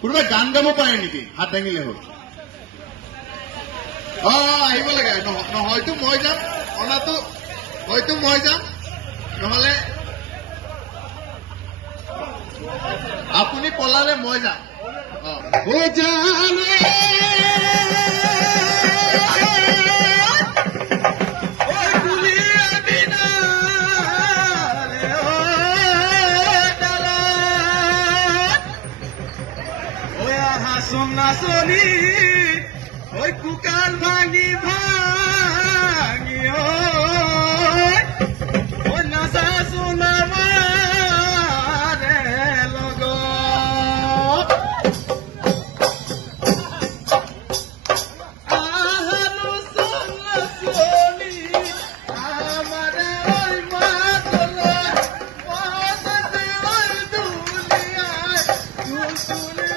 কোনোবাই গান গাব পাৰে নেকি? হাত দাঙিলে হ'ল। আহিব লাগে। হয়তো মই যাম, অনাটো হয়তো মই যাম, নহলে আপুনি পলালে মই যাম। নাচনি ওই কুকার ভাঙি ভাঙি ওই নাচা শোনাবারে লগ আহানো নাচনি আমারে ওই মাতলা ওই দুনিয়ায় তুলে